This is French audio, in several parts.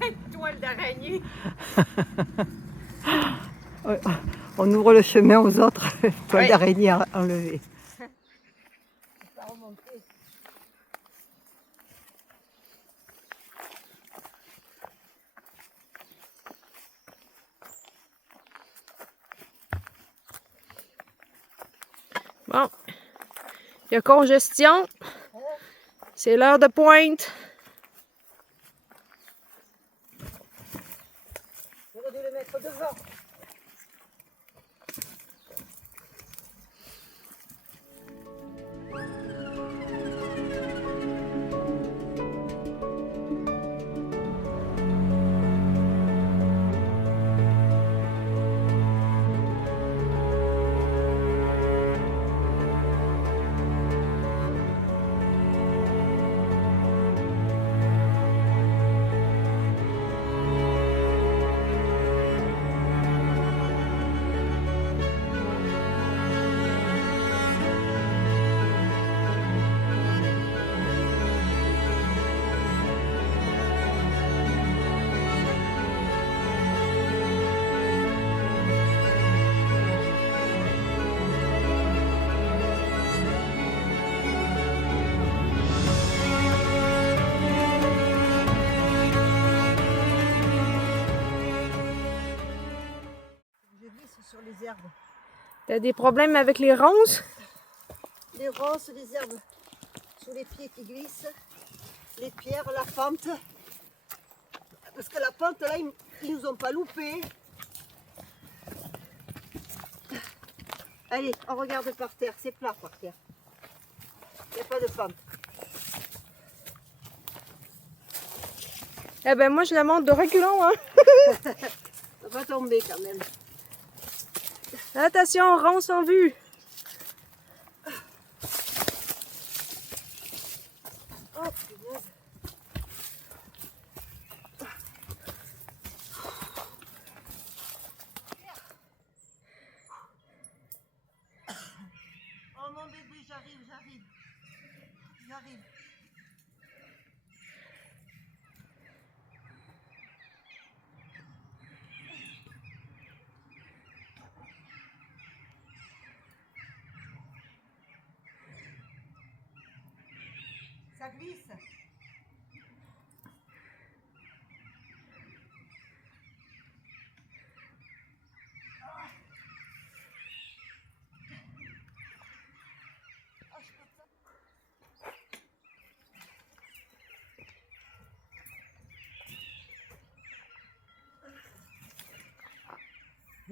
Une toile d'araignée. On ouvre le chemin aux autres, toile Oui. d'araignée enlevée. Bon, il y a congestion. C'est l'heure de pointe. J'aurais dû le mettre devant. Sur les herbes. T'as des problèmes avec les ronces? Les ronces, les herbes sous les pieds qui glissent, les pierres, la pente. Parce que la pente là, ils nous ont pas loupé. Allez, on regarde par terre, c'est plat par terre. Il n'y a pas de pente. Eh ben moi je la monte de reculons, hein. On va tomber quand même. Attention, ronces en vue. Oh punaise. Oh mon bébé, j'arrive. Ça glisse.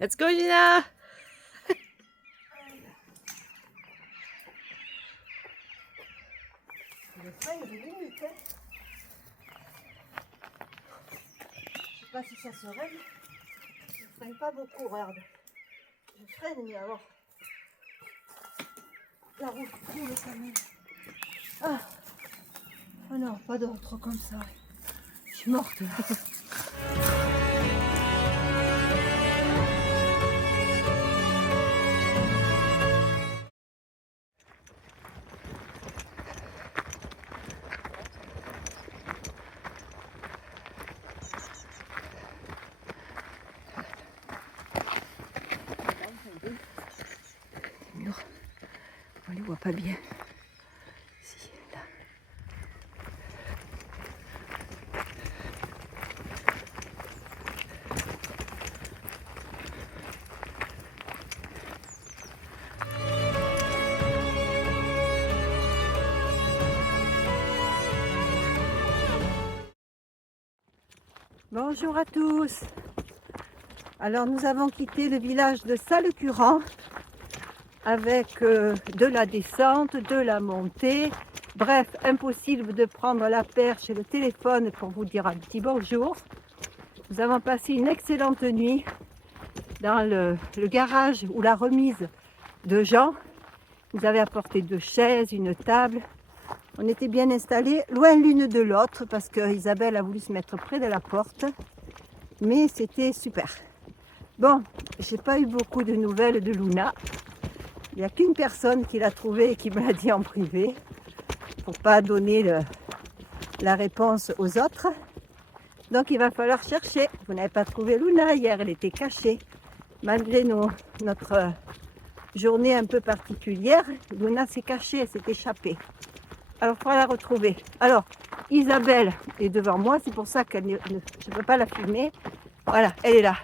Let's go, Gina. Je freine de minutes. Hein. Je sais pas si ça se règle. Je freine pas beaucoup, regarde. Je freine, mais alors. La route coule quand même. Ah. Oh non, pas d'autre comme ça. Je suis morte. On les voit pas bien. Si, là. Bonjour à tous. Alors nous avons quitté le village de Sallecurant avec de la descente, de la montée. Bref, impossible de prendre la perche et le téléphone pour vous dire un petit bonjour. Nous avons passé une excellente nuit dans le garage ou la remise de Jean. Nous avait apporté 2 chaises, une table. On était bien installés, loin l'une de l'autre, parce que Isabelle a voulu se mettre près de la porte. Mais c'était super. Bon, j'ai pas eu beaucoup de nouvelles de Luna. Il n'y a qu'une personne qui l'a trouvée et qui me l'a dit en privé, pour pas donner la réponse aux autres. Donc il va falloir chercher. Vous n'avez pas trouvé Luna hier, elle était cachée. Malgré notre journée un peu particulière, Luna s'est cachée, elle s'est échappée. Alors il faudra la retrouver. Alors Isabelle est devant moi, c'est pour ça que je ne peux pas la filmer. Voilà, elle est là.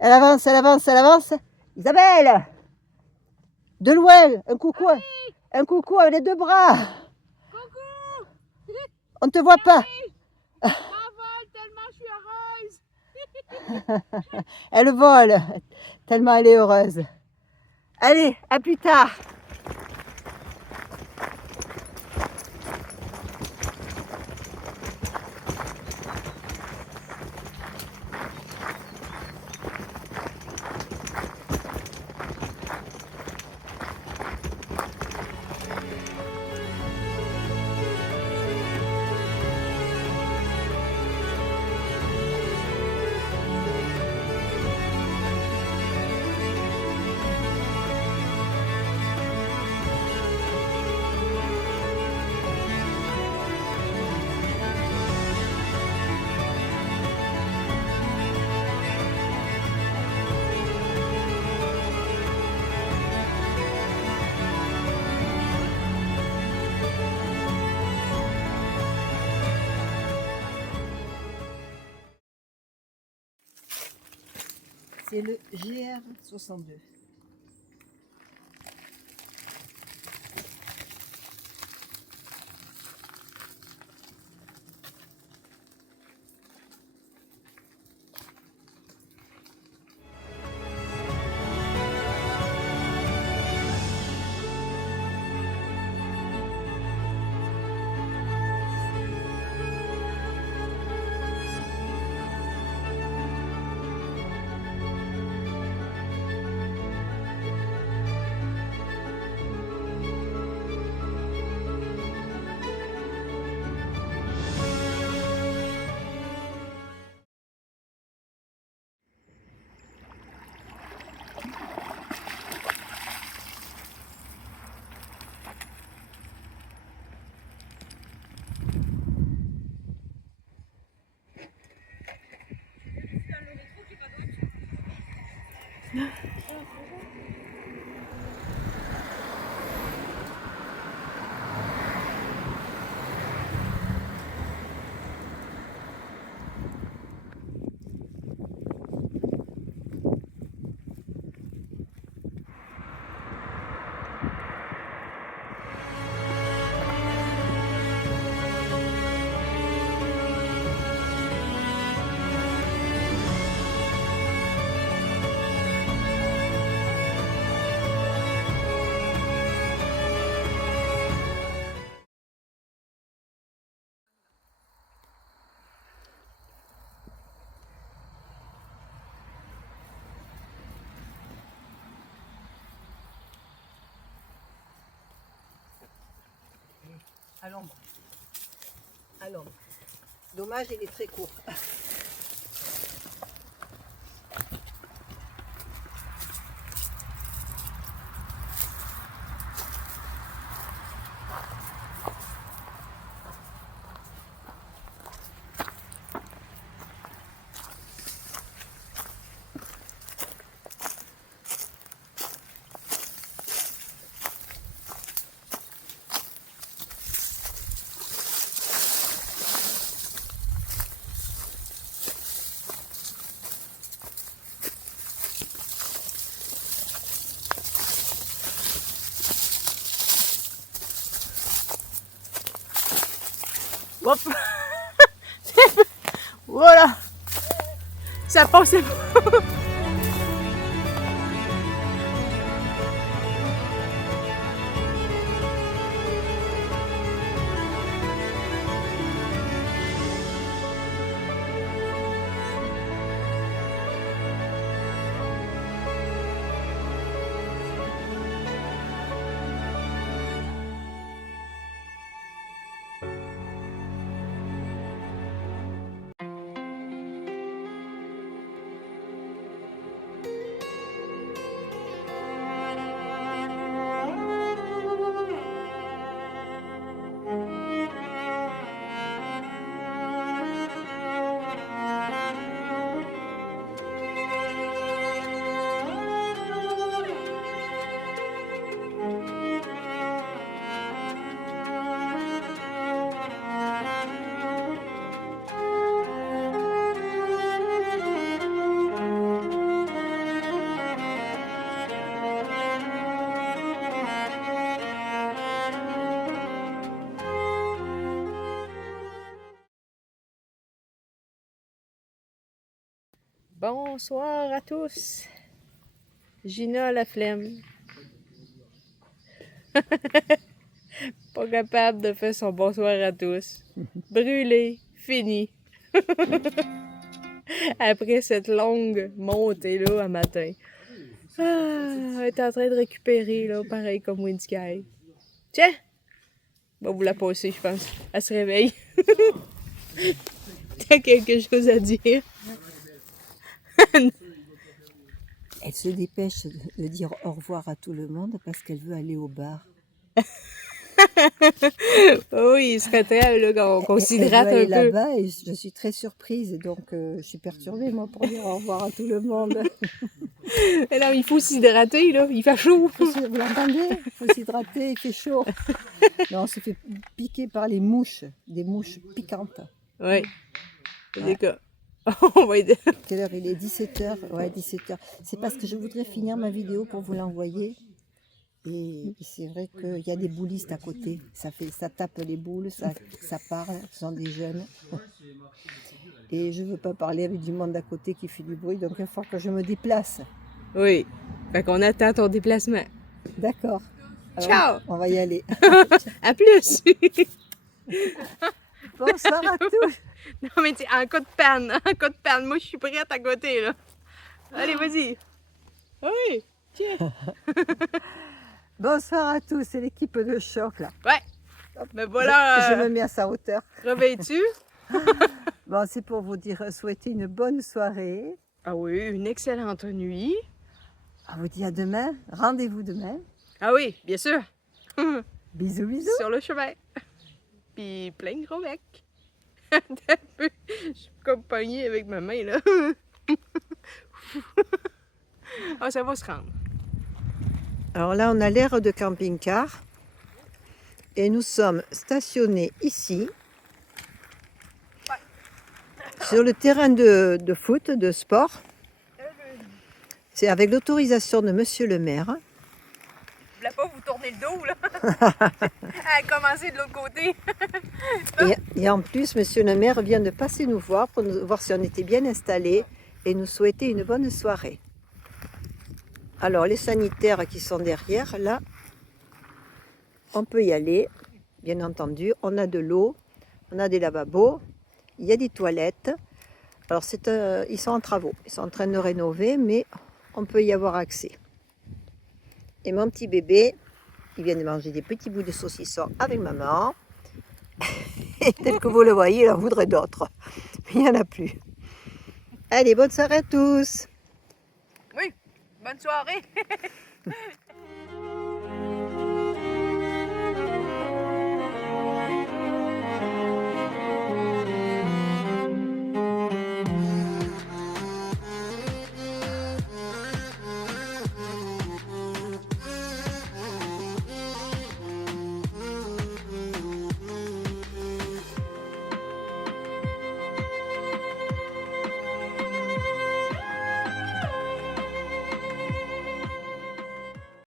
Elle avance, elle avance, elle avance. Isabelle! De loin, un coucou. Oui. Un coucou avec les deux bras. Coucou! On ne te voit pas. M'envole tellement je suis heureuse! Elle vole, tellement elle est heureuse. Allez, à plus tard. C'est le GR62. À l'ombre. À l'ombre. Dommage, il est très court. Hop! Voilà! Ça passe. Bonsoir à tous. Gina a la flemme. Pas capable de faire son bonsoir à tous. Brûlé, fini. Après cette longue montée là à matin. Elle est en train de récupérer là, pareil comme Windy Sky. Tiens! Va vous la passer, je pense. Elle se réveille. T'as quelque chose à dire? Elle se dépêche de dire au revoir à tout le monde parce qu'elle veut aller au bar. Oui, il serait temps là, qu'on s'hydrate Elle veut un aller peu. là-bas et je suis très surprise, donc je suis perturbée moi pour dire au revoir à tout le monde. Mais non, il faut s'hydrater, là. Il fait chaud. Vous l'entendez? Il faut s'hydrater, il fait chaud. Non, on se fait piquer par les mouches, des mouches piquantes. Oui. C'est Ouais. des cas. On va aider. Quelle heure il est? 17h? Ouais, 17h. C'est parce que je voudrais finir ma vidéo pour vous l'envoyer. Et c'est vrai qu'il y a des boulistes à côté. Ça tape les boules, ça parle, ce sont des jeunes. Et je ne veux pas parler avec du monde à côté qui fait du bruit, donc il faut que je me déplace. Oui. Fait qu'on attend ton déplacement. D'accord. Alors, Ciao! on va y aller. À plus! Bonsoir à tous. Non, mais tu en cas de panne. En cas de panne. Moi, je suis prête à côté, là. Allez, vas-y. Oui. Tiens. Bonsoir à tous, c'est l'équipe de choc là. Ouais. Mais voilà. Je me mets à sa hauteur. Réveilles-tu? Bon, c'est pour vous dire, souhaiter une bonne soirée. Ah oui, une excellente nuit. On vous dit à demain. Rendez-vous demain. Ah oui, bien sûr. Bisous, bisous. Sur le chemin. Puis plein de gros becs. Je suis comme pognée avec ma main, là. Ah, ça va se rendre. Alors là, on a l'aire de camping-car. Et nous sommes stationnés ici. Sur le terrain de foot, de sport. C'est avec l'autorisation de monsieur le maire. Je voulais pas vous tourner le dos, là. À commencer de l'autre côté. Et en plus, monsieur le maire vient de passer nous voir pour nous voir si on était bien installés et nous souhaiter une bonne soirée. Alors, les sanitaires qui sont derrière, là, on peut y aller, bien entendu. On a de l'eau, on a des lavabos, il y a des toilettes. Alors, ils sont en travaux, ils sont en train de rénover, mais on peut y avoir accès. Et mon petit bébé, il vient de manger des petits bouts de saucisson avec maman. Et tel que vous le voyez, il en voudrait d'autres. Mais il n'y en a plus. Allez, bonne soirée à tous. Oui, bonne soirée.